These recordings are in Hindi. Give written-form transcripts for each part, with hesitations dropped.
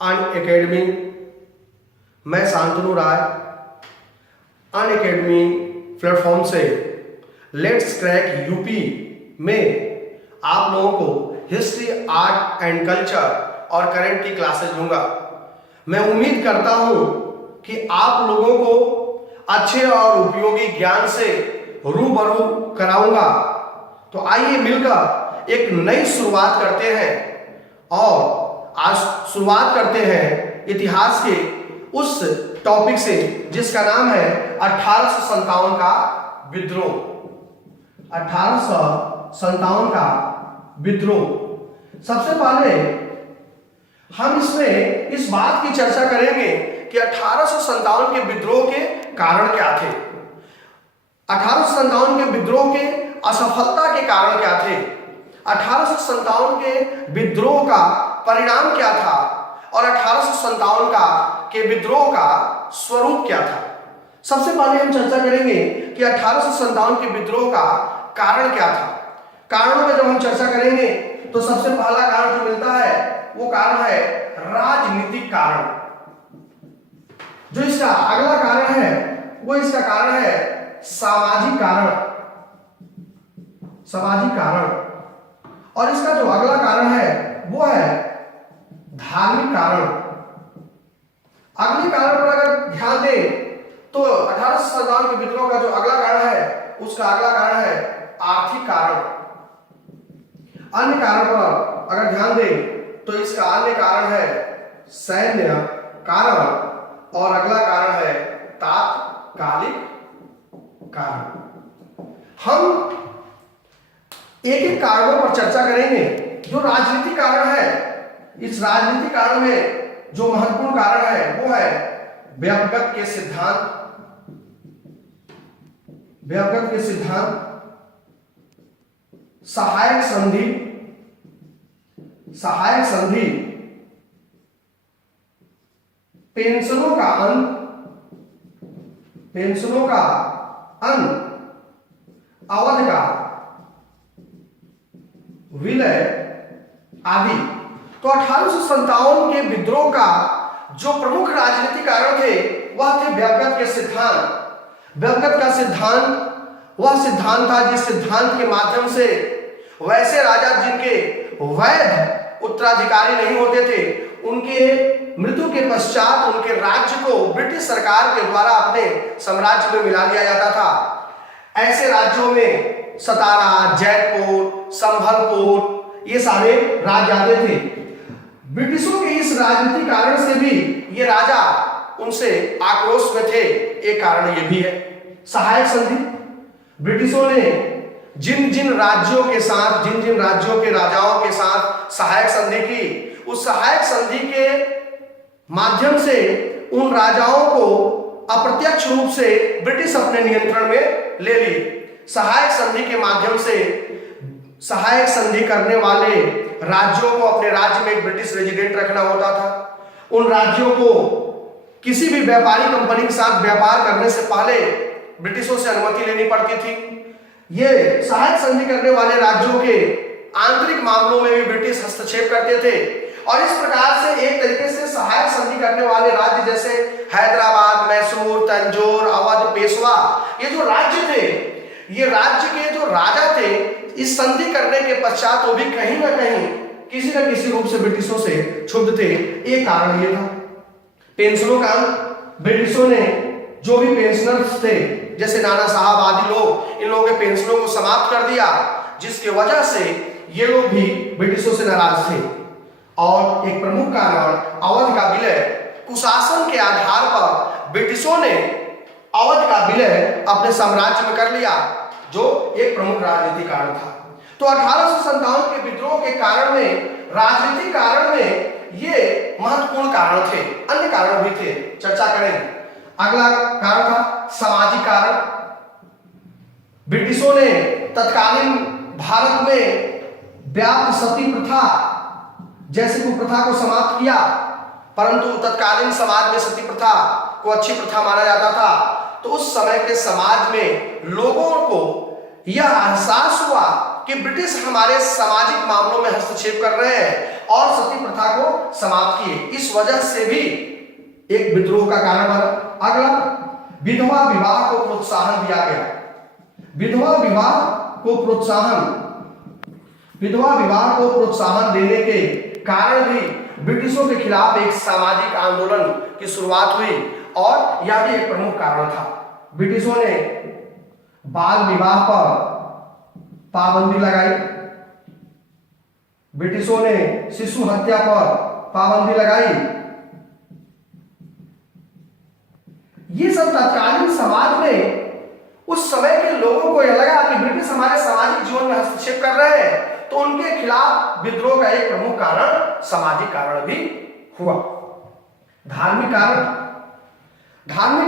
अन एकेडमी। मैं शांतनु राय अन एकेडमी प्लेटफॉर्म से लेट्स क्रैक यूपी में आप लोगों को हिस्ट्री, आर्ट एंड कल्चर और करंट की क्लासेस लूंगा। मैं उम्मीद करता हूं कि आप लोगों को अच्छे और उपयोगी ज्ञान से रूबरू कराऊंगा। तो आइए मिलकर एक नई शुरुआत करते हैं और आज शुरुआत करते हैं इतिहास के उस टॉपिक से जिसका नाम है 1857 का विद्रोह। 1857 का विद्रोह। सबसे पहले हम इसमें इस बात की चर्चा करेंगे कि 1857 के विद्रोह के कारण क्या थे, 1857 के विद्रोह के असफलता के कारण क्या थे, 1857 के विद्रोह का परिणाम क्या था और 1857 के विद्रोह का स्वरूप क्या था। सबसे पहले हम चर्चा करेंगे कि 1857 के विद्रोह का कारण क्या था। कारणों में जब हम चर्चा करेंगे तो सबसे पहला कारण जो मिलता है वो कारण है राजनीतिक कारण। जो इसका अगला कारण है वो इसका कारण है सामाजिक कारण, सामाजिक कारण। और इसका जो अगला कारण है वो है धार्मिक कारण। अगले कारण पर अगर ध्यान दें तो 1857 के विद्रोह का जो अगला कारण है उसका अगला कारण है आर्थिक कारण। अन्य कारण पर अगर ध्यान दें तो इसका अन्य कारण है सैन्य कारण और अगला कारण है तात्कालिक कारण। हम एक एक कारणों पर चर्चा करेंगे। जो राजनीतिक कारण है, इस राजनीतिक कारण में जो महत्वपूर्ण कारण है वो है व्यक्तिगत के सिद्धांत, व्यक्तिगत के सिद्धांत, सहायक संधि, सहायक संधि, पेंशनों का अंत, पेंशनों का अंत, अवध का विलय आदि। तो 1857 के विद्रोह का जो प्रमुख राजनीतिक कारण थे वह थे व्यक्तिगत के सिद्धांत। व्यक्तिगत का सिद्धांत वह सिद्धांत था जिस सिद्धांत के माध्यम से वैसे राजा जिनके वैध उत्तराधिकारी नहीं होते थे उनके मृत्यु के पश्चात उनके राज्य को ब्रिटिश सरकार के द्वारा अपने साम्राज्य में मिला लिया जाता था। ऐसे राज्यों में सतारा, जयपुर, संभलपुर ये सारे राज्य आते थे। ब्रिटिशों के इस राजनीतिक कारण से भी ये राजा उनसे आक्रोश में थे। एक कारण ये भी है सहायक संधि। ब्रिटिशों ने जिन जिन राज्यों के साथ, जिन जिन राज्यों के राजाओं के साथ सहायक संधि की, उस सहायक संधि के माध्यम से उन राजाओं को अप्रत्यक्ष रूप से ब्रिटिश अपने नियंत्रण में ले लिए। सहायक संधि के माध्यम से सहायक संधि करने वाले राज्यों को अपने राज्य में एक ब्रिटिश रेजिडेंट रखना होता था। उन राज्यों को किसी भी व्यापारी कंपनी के साथ व्यापार करने से पहले ब्रिटिशों से अनुमति लेनी पड़ती थी। ये सहायक संधि करने वाले राज्यों के आंतरिक मामलों में भी ब्रिटिश हस्तक्षेप करते थे। और इस प्रकार से एक तरीके से सहायक संधि करने वाले राज्य जैसे हैदराबाद, मैसूर, तंजौर, अवध, पेशवा, ये जो राज्य थे, ये राज्य के जो राजा थे इस संधि करने के पश्चात वो भी कहीं ना कहीं किसी न किसी रूप से ब्रिटिशों से क्षुब्ध थे। एक कारण ये था पेंशनों का। ब्रिटिशों ने जो भी पेंशनर्स थे जैसे नाना साहब आदि लोग, इन लोगों के पेंशनों को समाप्त कर दिया, जिसके वजह से ये लोग भी ब्रिटिशों से नाराज थे। और एक प्रमुख कारण अवध का विलय। कुशासन के आधार पर ब्रिटिशों ने अवध का विलय अपने साम्राज्य में कर लिया, जो एक प्रमुख राजनीतिक कारण था। तो 1857 के विद्रोह के कारण में, राजनीतिक कारण में ये महत्वपूर्ण कारण थे। अन्य कारण भी थे, चर्चा करेंगे। अगला कारण था सामाजिक कारण। ब्रिटिशों ने तत्कालीन भारत में व्याप्त सती प्रथा जैसे कुप्रथा को समाप्त किया, परंतु तत्कालीन समाज में सती प्रथा को अच्छी प्रथा माना जाता था। तो उस समय के समाज में लोगों को यह एहसास हुआ कि ब्रिटिश हमारे सामाजिक मामलों में हस्तक्षेप कर रहे हैं और सती प्रथा को समाप्त किए। इस वजह से भी एक विद्रोह का कारण बना। अगला, विधवा विवाह को प्रोत्साहन दिया गया। विधवा विवाह को प्रोत्साहन देने के कारण भी ब्रिटिशों के खिलाफ एक सामाजिक आंदोलन की शुरुआत हुई और यह भी एक प्रमुख कारण था। ब्रिटिशों ने बाल विवाह पर पाबंदी लगाई, ब्रिटिशों ने शिशु हत्या पर पाबंदी लगाई। ये सब तत्कालीन समाज में उस समय के लोगों को यह लगा कि ब्रिटिश हमारे सामाजिक जीवन में हस्तक्षेप कर रहे हैं, तो उनके खिलाफ विद्रोह का एक प्रमुख कारण सामाजिक कारण भी हुआ। धार्मिक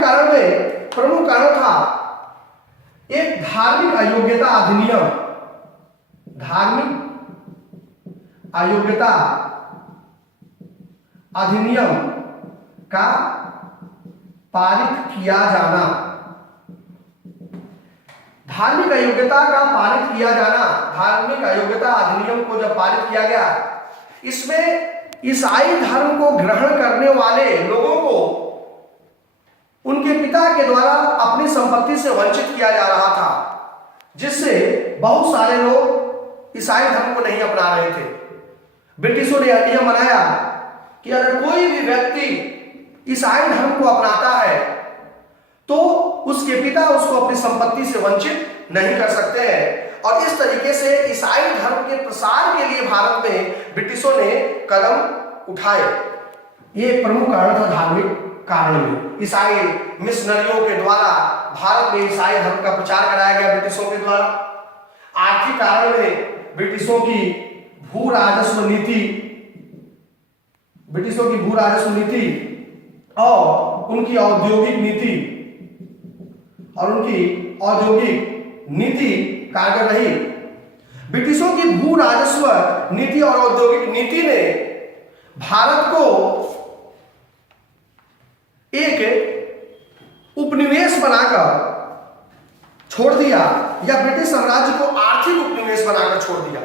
कारण में प्रमुख कारण था एक धार्मिक अयोग्यता अधिनियम। धार्मिक अयोग्यता अधिनियम का पारित किया जाना। धार्मिक अयोग्यता का पारित किया जाना, धार्मिक अयोग्यता अधिनियम को जब पारित किया गया, इसमें ईसाई धर्म को ग्रहण करने वाले लोगों को उनके पिता के द्वारा अपनी संपत्ति से वंचित किया जा रहा था, जिससे बहुत सारे लोग ईसाई धर्म को नहीं अपना रहे थे। ब्रिटिशों ने यह नियम बनाया कि अगर कोई भी व्यक्ति ईसाई धर्म को अपनाता है तो उसके पिता उसको अपनी संपत्ति से वंचित नहीं कर सकते हैं। और इस तरीके से ईसाई धर्म के प्रसार के लिए भारत में ब्रिटिशों ने कदम उठाए। ये एक प्रमुख कारण था धार्मिक कारण में। ईसाई मिशनरियों के द्वारा भारत में ईसाई धर्म का प्रचार कराया गया ब्रिटिशों के द्वारा। आर्थिक कारण में ब्रिटिशों की भू राजस्व नीति और उनकी औद्योगिक नीति कारगर रही। ब्रिटिशों की भू राजस्व नीति और औद्योगिक नीति ने भारत को एक उपनिवेश बनाकर छोड़ दिया, या ब्रिटिश साम्राज्य को आर्थिक उपनिवेश बनाकर छोड़ दिया।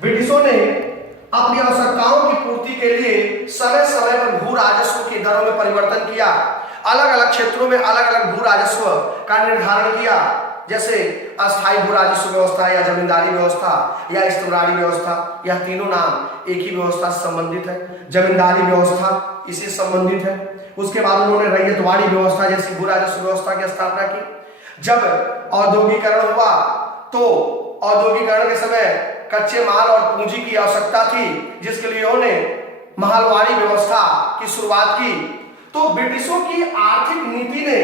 ब्रिटिशों ने अपनी आवश्यकताओं की पूर्ति के लिए समय समय पर भू राजस्व की दरों में परिवर्तन किया, अलग अलग क्षेत्रों में अलग अलग भू राजस्व का निर्धारण किया, जैसे अस्थायी भू राजस्व व्यवस्था या जमींदारी व्यवस्था या इस्तमरारी व्यवस्था। यह तीनों नाम एक ही व्यवस्था से संबंधित है। जमींदारी व्यवस्था इसी से संबंधित है। उसके बाद उन्होंने रैयतवाड़ी व्यवस्था जैसी भू राजस्व व्यवस्था की स्थापना की। जब औद्योगिकरण हुआ तो औद्योगिकरण के समय कच्चे माल और पूंजी की आवश्यकता थी, जिसके लिए उन्होंने महलवाड़ी व्यवस्था की शुरुआत की। तो ब्रिटिशों की आर्थिक नीति ने,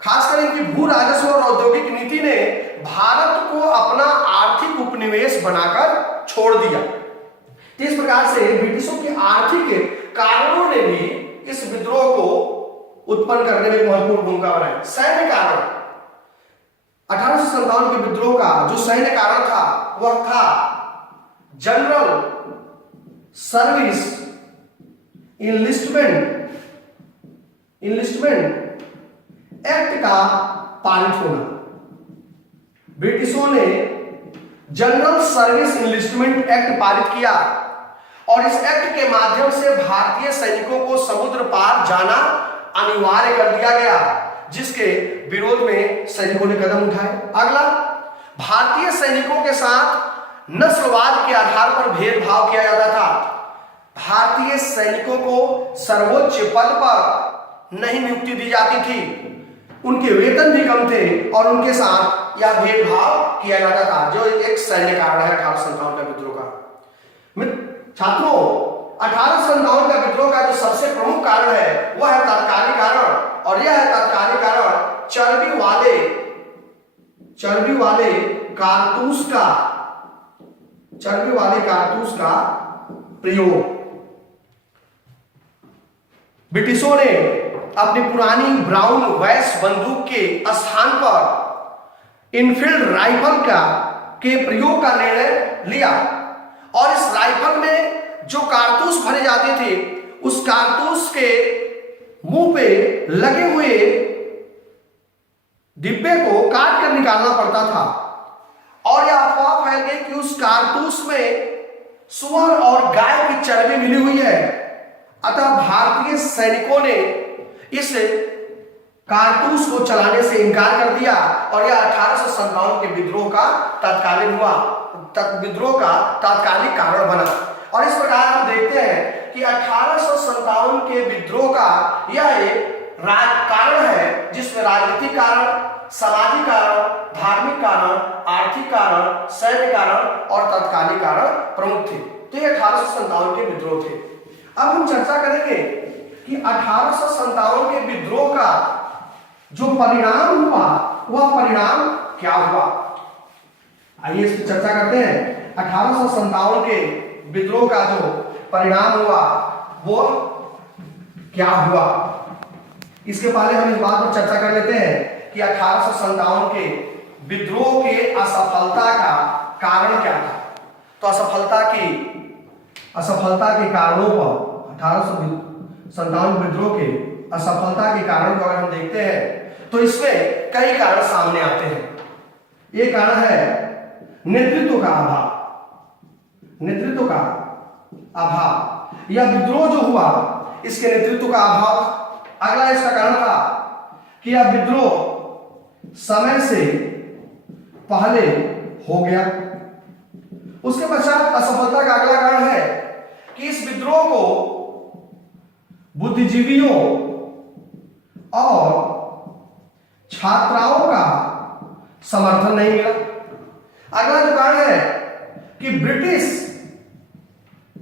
खासकर इनकी भू राजस्व और औद्योगिक नीति ने भारत को अपना आर्थिक उपनिवेश बनाकर छोड़ दिया। इस प्रकार से ब्रिटिशों के आर्थिक कारणों ने भी इस विद्रोह को उत्पन्न करने में महत्वपूर्ण भूमिका बनाई। सैन्य कारण, 1857 के विद्रोह का जो सैन्य कारण था वह था जनरल सर्विस इनलिस्टमेंट एक्ट का पारित होना। ब्रिटिशों ने जनरल सर्विस इनलिस्टमेंट एक्ट पारित किया और इस एक्ट के माध्यम से भारतीय सैनिकों को समुद्र पार जाना अनिवार्य कर दिया गया, जिसके विरोध में सैनिकों ने कदम उठाए। अगला, भारतीय सैनिकों के साथ नस्लवाद के आधार पर भेदभाव किया जाता था। भारतीय सैनिकों को सर्वोच्च पद पर नहीं नियुक्ति दी जाती थी, उनके वेतन भी कम थे और उनके साथ यह भेदभाव किया जाता था, जो एक सैन्य कारण है 1857 का विद्रोह का। छात्रों, 1857 का विद्रोह का जो सबसे प्रमुख कारण है वह है तात्कालिक कारण, और यह है तात्कालिक कारण चर्बी वाले कारतूस का प्रयोग। ब्रिटिशों ने अपनी पुरानी ब्राउन वैस बंदूक के स्थान पर इनफील्ड राइफल के प्रयोग का निर्णय लिया, और इस राइफल में जो कारतूस भरे जाते थे उस कारतूस के मुंह पे लगे हुए डिब्बे को काट कर निकालना पड़ता था, और यह अफवाह फैल गई कि उस कारतूस में सुअर और गाय की चर्बी मिली हुई है। अतः भारतीय सैनिकों ने इस कारतूस को चलाने से इनकार कर दिया और यह 1857 के विद्रोह का तात्कालिक कारण बना। और इस प्रकार हम देखते हैं कि 1857 के विद्रोह का यह एक कारण है जिसमें राजनीतिक कारण, सामाजिक कारण, धार्मिक कारण, आर्थिक कारण, सैन्य कारण और तात्कालिक कारण प्रमुख थे। तो ये 1857 के विद्रोह थे। अब हम चर्चा करेंगे कि 1857 के विद्रोह का जो परिणाम हुआ वह परिणाम क्या हुआ। आइए इस पर चर्चा करते हैं। 1857 के विद्रोह का जो परिणाम हुआ वो क्या हुआ। इसके पहले हम इस बात पर चर्चा कर लेते हैं कि 1857 के विद्रोह के असफलता का कारण क्या था। तो असफलता के कारणों पर 1857 विद्रोह के असफलता के कारण को अगर हम देखते हैं तो इसमें कई कारण सामने आते हैं। एक कारण है नेतृत्व का अभाव। यह विद्रोह जो हुआ इसके नेतृत्व का अभाव। अगला इसका कारण था कि यह विद्रोह समय से पहले हो गया। उसके पश्चात असफलता का अगला कारण है कि इस विद्रोह को बुद्धिजीवियों और छात्राओं का समर्थन नहीं मिला। अगला जो कारण है कि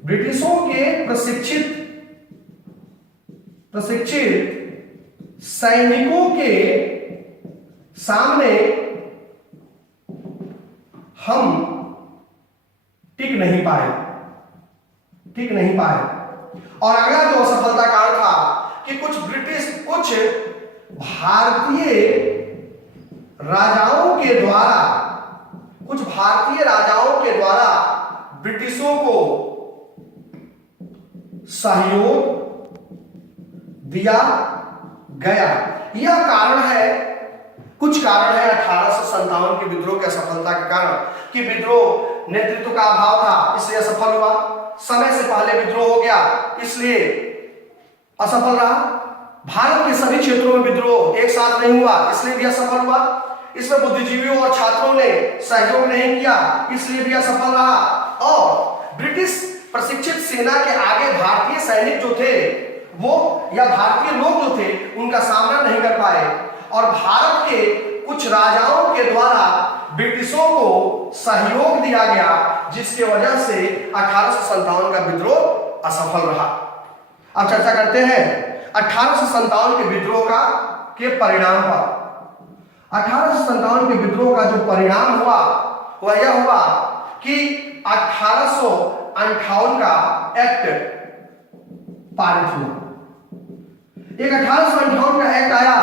ब्रिटिशों के प्रशिक्षित सैनिकों के सामने हम टिक नहीं पाए। और अगला जो असफलता कारण था कि कुछ भारतीय राजाओं के द्वारा ब्रिटिशों को सहयोग दिया गया। यह कारण है, कुछ कारण है 1857 के विद्रोह की असफलता के कारण कि विद्रोह नेतृत्व का अभाव था इसलिए असफल हुआ, समय से पहले विद्रोह हो गया इसलिए असफल रहा, भारत के सभी क्षेत्रों में विद्रोह एक साथ नहीं हुआ इसलिए भी असफल हुआ, इसमें बुद्धिजीवियों और छात्रों ने सहयोग नहीं किया इसलिए भी असफल रहा, और ब्रिटिश प्रशिक्षित सेना के आगे भारतीय सैनिक जो थे वो या भारतीय लोग जो थे उनका सामना नहीं कर पाए, और भारत के कुछ राजाओं के द्वारा ब्रिटिशों को सहयोग दिया गया जिसके वजह से 1857 का विद्रोह असफल रहा। अब चर्चा करते हैं 1857 के विद्रोह के परिणाम पर। 1857 के विद्रोह का जो परिणाम हुआ वह यह हुआ कि 1858 का एक्ट पारित हुआ। एक 1858 का एक्ट आया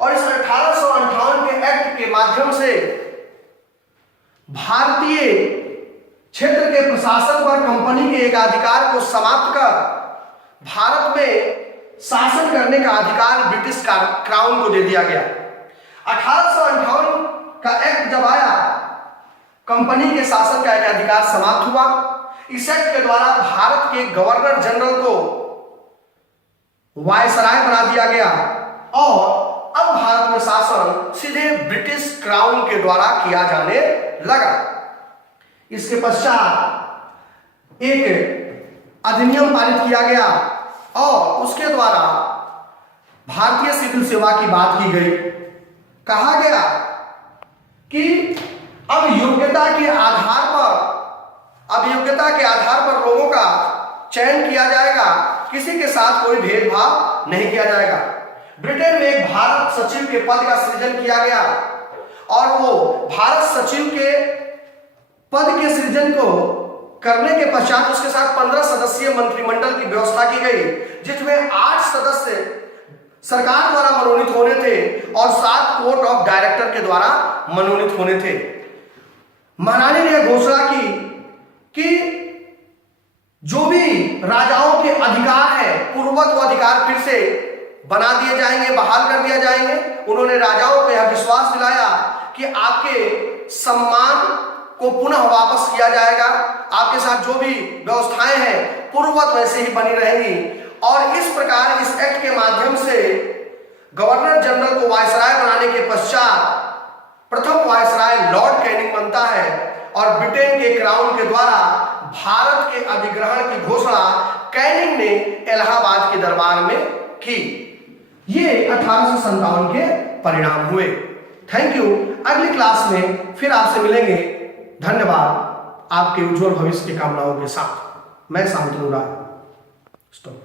और इस 1858 के एक्ट के माध्यम से भारतीय क्षेत्र के प्रशासन पर कंपनी के एक अधिकार को समाप्त कर भारत में शासन करने का अधिकार ब्रिटिश क्राउन को दे दिया गया। 1858 का एक्ट जब आया कंपनी के शासन का एक अधिकार समाप्त हुआ। इस एक्ट के द्वारा भारत के गवर्नर जनरल को वायसराय बना दिया गया और अब भारत में शासन सीधे ब्रिटिश क्राउन के द्वारा किया जाने लगा। इसके पश्चात एक अधिनियम पारित किया गया और उसके द्वारा भारतीय सिविल सेवा की बात की गई। कहा गया कि अब योग्यता के आधार पर लोगों का चयन किया जाएगा, किसी के साथ कोई भेदभाव नहीं किया जाएगा। ब्रिटेन में एक भारत सचिव के पद का सृजन किया गया और वो भारत सचिव के पद के सृजन को करने के पश्चात उसके साथ 15 सदस्यीय मंत्रिमंडल की व्यवस्था की गई जिसमें 8 सदस्य सरकार द्वारा मनोनीत होने थे और 7 कोर्ट ऑफ डायरेक्टर के द्वारा मनोनीत होने थे। महारानी ने घोषणा की कि जो भी राजाओं के अधिकार है पूर्ववत वो अधिकार फिर से बना दिए जाएंगे, बहाल कर दिया जाएंगे। उन्होंने राजाओं को यह विश्वास दिलाया कि आपके सम्मान को पुनः वापस किया जाएगा। आपके साथ जो भी व्यवस्थाएं हैं पूर्ववत वैसे ही बनी रहेंगी। और इस प्रकार इस एक्ट के माध्यम से गवर्नर जनरल को वायसराय बनाने के पश्चात प्रथम वायसराय लॉर्ड कैनिंग बनता है और ब्रिटेन के क्राउन के द्वारा भारत के अधिग्रहण की घोषणा कैनिंग ने इलाहाबाद के दरबार में की। ये 1857 के परिणाम हुए। Thank you. अगली क्लास में फिर आपसे मिलेंगे। धन्यवाद। आपके उज्जवल भविष्य की कामनाओं के साथ मैं शांतनु राय। स्टॉप।